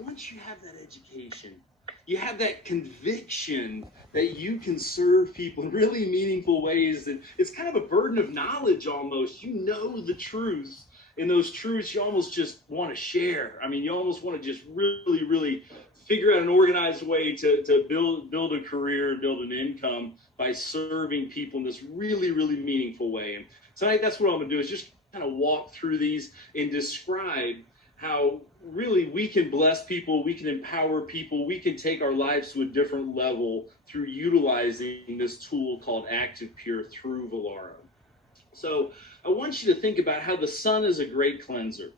once you have that education, you have that conviction that you can serve people in really meaningful ways, and it's kind of a burden of knowledge almost. You know the truths, and those truths you almost just want to share. I mean, you almost want to just really, really figure out an organized way to build a career, build an income by serving people in this really, really meaningful way. And tonight, that's what I'm going to do, is just kind of walk through these and describe how really we can bless people, we can empower people, we can take our lives to a different level through utilizing this tool called Active Pure through Valaro. So I want you to think about how the sun is a great cleanser,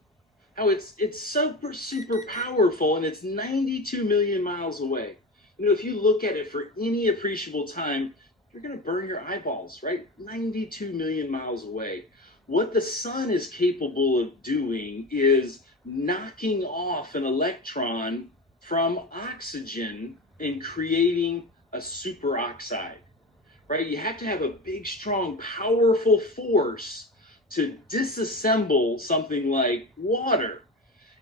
how it's super, super powerful, and it's 92 million miles away. You know, if you look at it for any appreciable time, you're going to burn your eyeballs, right? 92 million miles away. What the sun is capable of doing is knocking off an electron from oxygen and creating a superoxide, right? You have to have a big, strong, powerful force to disassemble something like water.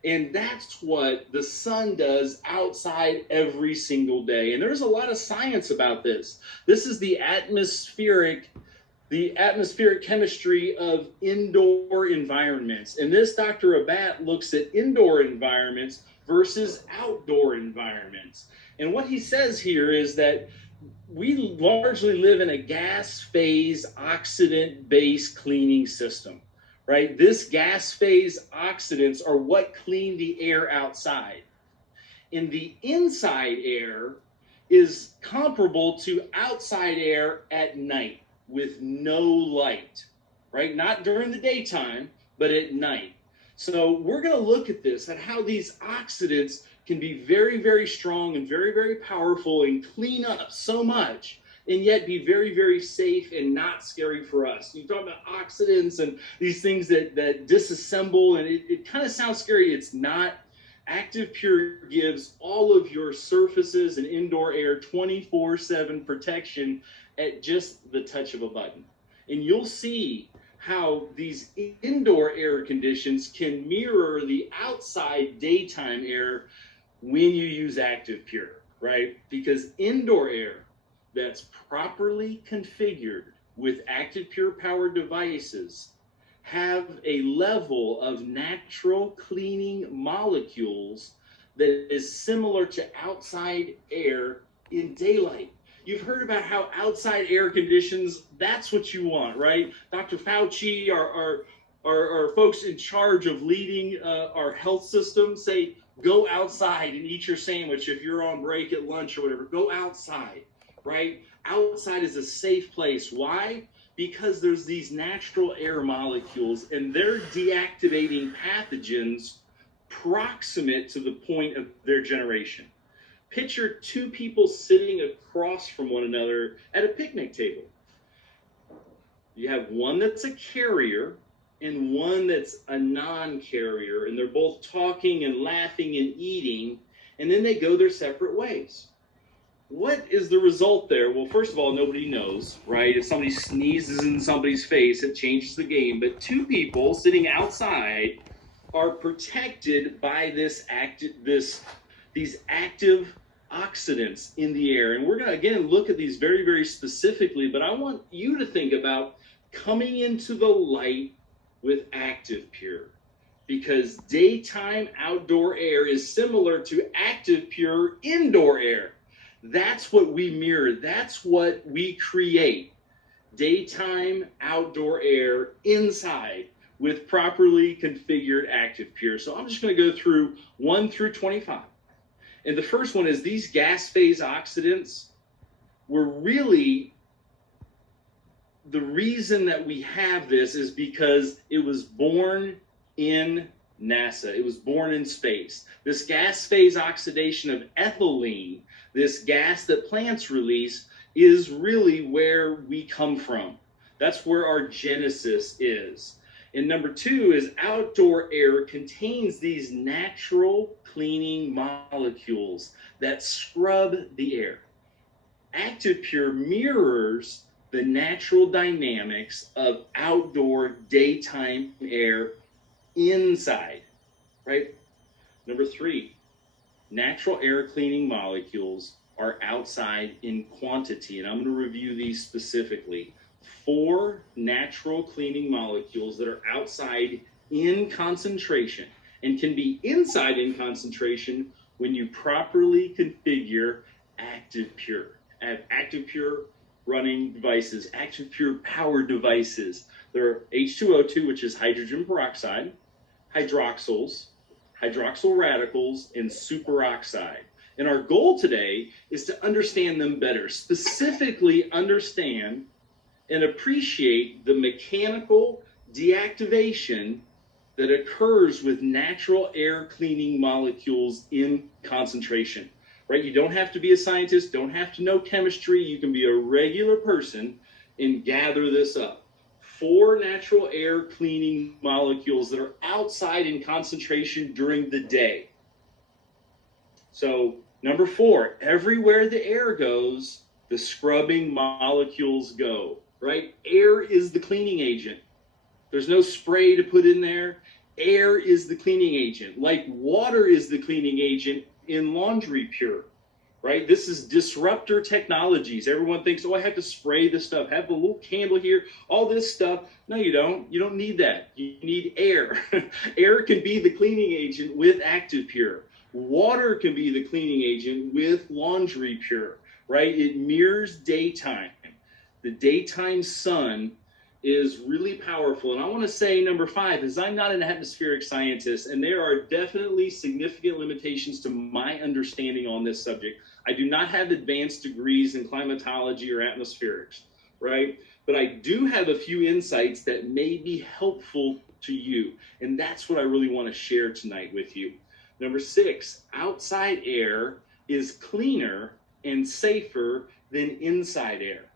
And that's what the sun does outside every single day. And there's a lot of science about this. This is the atmospheric chemistry of indoor environments. And this Dr. Abbat looks at indoor environments versus outdoor environments. And what he says here is that we largely live in a gas phase oxidant-based cleaning system, right? This gas phase oxidants are what clean the air outside. And the inside air is comparable to outside air at night, with no light, right? Not during the daytime, but at night. So we're going to look at this, at how these oxidants can be very, very strong and very, very powerful and clean up so much, and yet be very, very safe and not scary for us. You talk about oxidants and these things that disassemble, and it kind of sounds scary. It's not. Active Pure gives all of your surfaces and indoor air 24/7 protection at just the touch of a button. And you'll see how these indoor air conditions can mirror the outside daytime air when you use Active Pure, right? Because indoor air that's properly configured with Active Pure powered devices have a level of natural cleaning molecules that is similar to outside air in daylight. You've heard about how outside air conditions, that's what you want, right? Dr. Fauci, our folks in charge of leading our health system say, go outside and eat your sandwich if you're on break at lunch or whatever. Go outside, right? Outside is a safe place. Why? Because there's these natural air molecules, and they're deactivating pathogens proximate to the point of their generation. Picture two people sitting across from one another at a picnic table. You have one that's a carrier and one that's a non-carrier, and they're both talking and laughing and eating, and then they go their separate ways. What is the result there? Well, first of all, nobody knows, right? If somebody sneezes in somebody's face, it changes the game. But two people sitting outside are protected by these active oxidants in the air. And we're going to, again, look at these very, very specifically. But I want you to think about coming into the light with Active Pure, because daytime outdoor air is similar to Active Pure indoor air. That's what we mirror. That's what we create. Daytime outdoor air inside with properly configured Active Pure. So I'm just going to go through 1 through 25. And the first one is these gas phase oxidants were really, the reason that we have this is because it was born in NASA. It was born in space. This gas phase oxidation of ethylene, this gas that plants release, is really where we come from. That's where our genesis is. And number 2 is outdoor air contains these natural cleaning molecules that scrub the air. Active Pure mirrors the natural dynamics of outdoor daytime air inside, right? Number 3, natural air cleaning molecules are outside in quantity, and I'm going to review these specifically. 4 natural cleaning molecules that are outside in concentration and can be inside in concentration when you properly configure Active Pure. I have Active Pure running devices, Active Pure powered devices. There are H2O2, which is hydrogen peroxide, hydroxyls, hydroxyl radicals, and superoxide. And our goal today is to understand them better, specifically understand and appreciate the mechanical deactivation that occurs with natural air cleaning molecules in concentration, right? You don't have to be a scientist, don't have to know chemistry. You can be a regular person and gather this up. 4 natural air cleaning molecules that are outside in concentration during the day. So number 4, everywhere the air goes, the scrubbing molecules go, right? Air is the cleaning agent. There's no spray to put in there. Air is the cleaning agent, like water is the cleaning agent in Laundry Pure, right? This is disruptor technologies. Everyone thinks, oh, I have to spray this stuff, have a little candle here, all this stuff. No, you don't. You don't need that. You need air. Air can be the cleaning agent with Active Pure. Water can be the cleaning agent with Laundry Pure, right? It mirrors daytime. The daytime sun is really powerful. And I want to say number 5 is I'm not an atmospheric scientist, and there are definitely significant limitations to my understanding on this subject. I do not have advanced degrees in climatology or atmospherics, right? But I do have a few insights that may be helpful to you. And that's what I really want to share tonight with you. Number 6, outside air is cleaner and safer than inside air.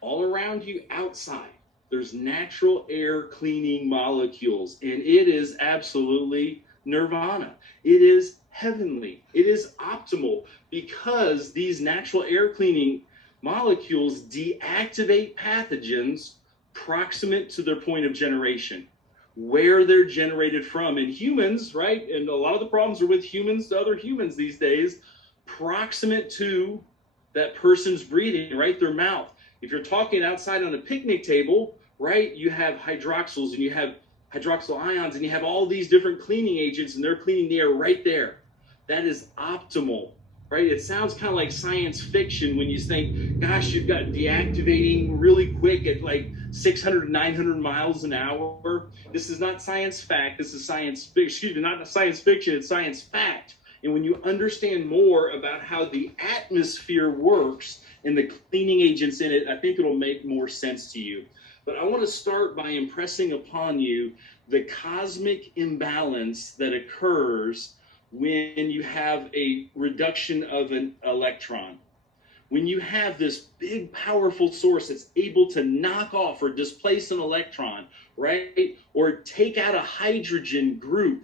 All around you outside, there's natural air cleaning molecules, and it is absolutely nirvana. It is heavenly. It is optimal because these natural air cleaning molecules deactivate pathogens proximate to their point of generation, where they're generated from. And humans, right, and a lot of the problems are with humans to other humans these days, proximate to that person's breathing, right, their mouth. If you're talking outside on a picnic table, right, you have hydroxyls and you have hydroxyl ions and you have all these different cleaning agents and they're cleaning the air right there. That is optimal, right? It sounds kind of like science fiction when you think, gosh, you've got deactivating really quick at like 600, 900 miles an hour. This is not science fact. This is not science fiction, it's science fact. And when you understand more about how the atmosphere works and the cleaning agents in it, I think it'll make more sense to you. But I want to start by impressing upon you the cosmic imbalance that occurs when you have a reduction of an electron. When you have this big, powerful source that's able to knock off or displace an electron, right? Or take out a hydrogen group,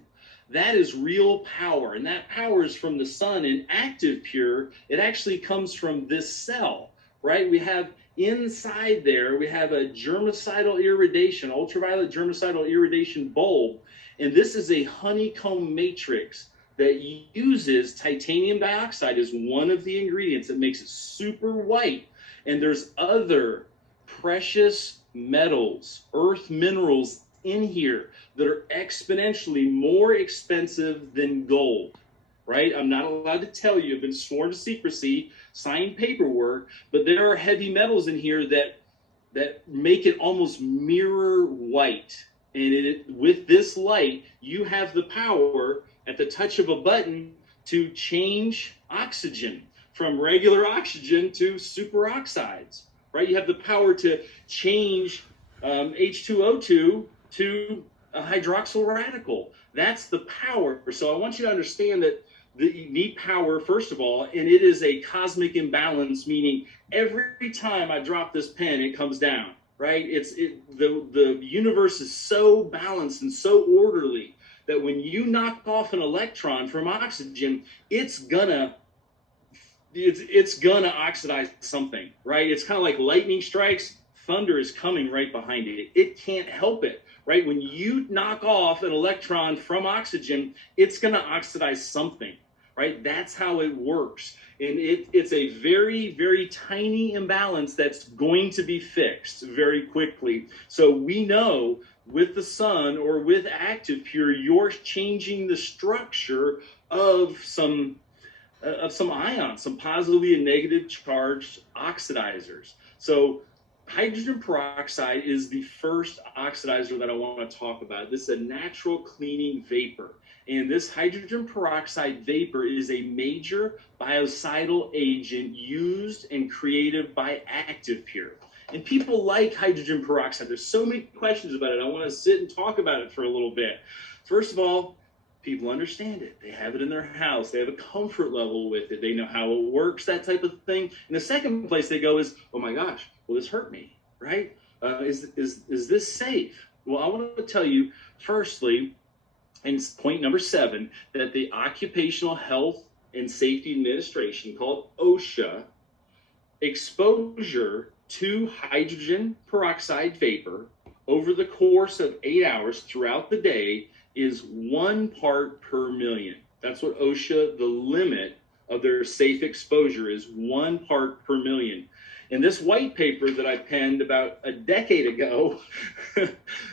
that is real power. And that power is from the sun. In Active Pure, it actually comes from this cell, right? We have inside there, we have a germicidal irradiation, ultraviolet germicidal irradiation bulb. And this is a honeycomb matrix that uses titanium dioxide as one of the ingredients that makes it super white. And there's other precious metals, earth minerals in here that are exponentially more expensive than gold, right? I'm not allowed to tell you, I've been sworn to secrecy, signed paperwork, but there are heavy metals in here that make it almost mirror white. And with this light, you have the power at the touch of a button to change oxygen from regular oxygen to superoxides, right? You have the power to change H2O2 to a hydroxyl radical. That's the power. So I want you to understand that you need power, first of all, and it is a cosmic imbalance, meaning every time I drop this pen, it comes down, right? The universe is so balanced and so orderly that when you knock off an electron from oxygen, it's gonna oxidize something, right? It's kind of like lightning strikes, thunder is coming right behind it. It can't help it, right? When you knock off an electron from oxygen, it's going to oxidize something, right? That's how it works. And it's a very, very tiny imbalance that's going to be fixed very quickly. So we know with the sun or with Active Pure, you're changing the structure of some ions, some positively and negative charged oxidizers. So hydrogen peroxide is the first oxidizer that I want to talk about. This is a natural cleaning vapor. And this hydrogen peroxide vapor is a major biocidal agent used and created by Active Pure. And people like hydrogen peroxide. There's so many questions about it. I want to sit and talk about it for a little bit. First of all, people understand it. They have it in their house. They have a comfort level with it. They know how it works, that type of thing. And the second place they go is, oh my gosh, will this hurt me, right? Is this safe? Well, I want to tell you, firstly, and it's point number 7, that the Occupational Health and Safety Administration, called OSHA, exposure to hydrogen peroxide vapor over the course of 8 hours throughout the day is 1 part per million. That's what OSHA, the limit of their safe exposure is, 1 part per million. In this white paper that I penned about a decade ago,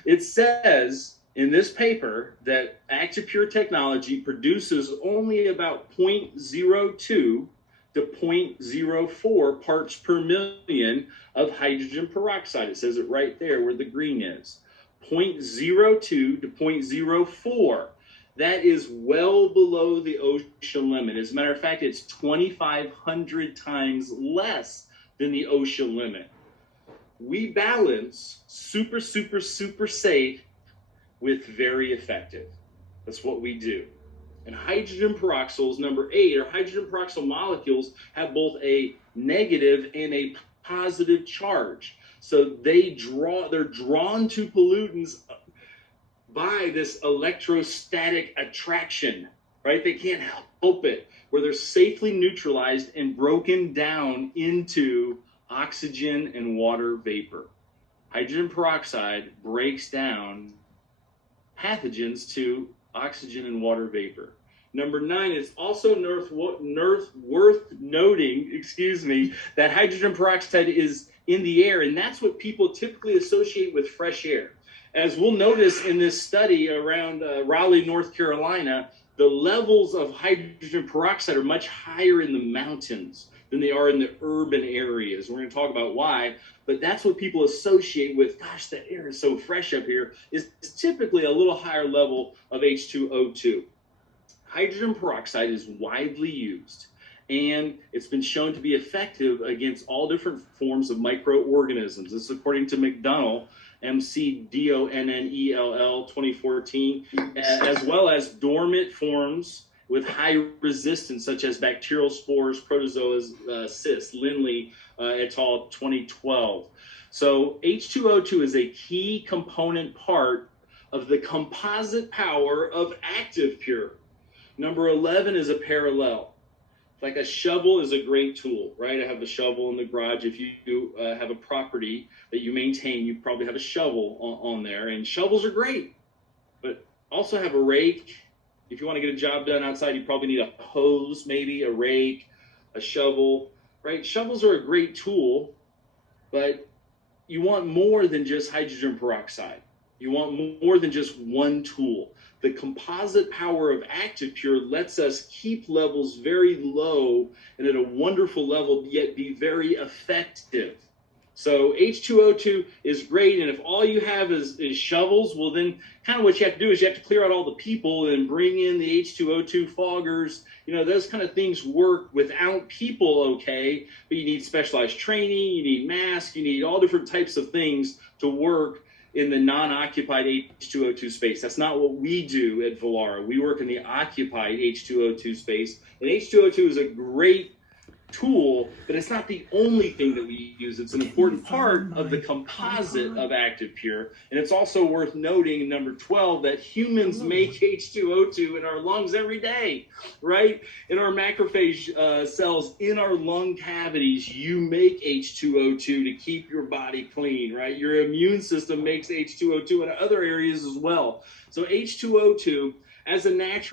it says in this paper that Active Pure technology produces only about 0.02 to 0.04 parts per million of hydrogen peroxide. It says it right there where the green is. 0.02 to 0.04. That is well below the OSHA limit. As a matter of fact, it's 2,500 times less than the OSHA limit. We balance super, super, super safe with very effective. That's what we do. And hydrogen peroxyls, number 8, or hydrogen peroxyl molecules, have both a negative and a positive charge. So they're drawn to pollutants by this electrostatic attraction, right? They can't help it, where they're safely neutralized and broken down into oxygen and water vapor. Hydrogen peroxide breaks down pathogens to oxygen and water vapor. Number 9, it's also worth noting, that hydrogen peroxide is in the air, and that's what people typically associate with fresh air. As we'll notice in this study around Raleigh, North Carolina, the levels of hydrogen peroxide are much higher in the mountains than they are in the urban areas. We're going to talk about why, but that's what people associate with, gosh, the air is so fresh up here, is typically a little higher level of H2O2. Hydrogen peroxide is widely used, and it's been shown to be effective against all different forms of microorganisms. This is according to McDonnell, McDonnell 2014, as well as dormant forms with high resistance, such as bacterial spores, protozoa cysts, Lindley et al. 2012. So H2O2 is a key component part of the composite power of Active Pure. Number 11 is a parallel. Like a shovel is a great tool, right? I have a shovel in the garage. If you have a property that you maintain, you probably have a shovel on there. And shovels are great, but also have a rake. If you want to get a job done outside, you probably need a hose, maybe a rake, a shovel, right? Shovels are a great tool, but you want more than just hydrogen peroxide. You want more than just one tool. The composite power of Active Pure lets us keep levels very low and at a wonderful level, yet be very effective. So H2O2 is great, and if all you have is shovels, well then kind of what you have to do is you have to clear out all the people and bring in the H2O2 foggers. You know, those kind of things work without people, okay, but you need specialized training, you need masks, you need all different types of things to work in the non-occupied H2O2 space. That's not what we do at Vollara. We work in the occupied H2O2 space, and H2O2 is a great tool, but it's not the only thing that we use. It's an important part of the composite of Active Pure. And it's also worth noting, number 12, that humans make H2O2 in our lungs every day, right? In our macrophage cells in our lung cavities, you make H2O2 to keep your body clean, right? Your immune system makes H2O2 in other areas as well. So H2O2, as a natural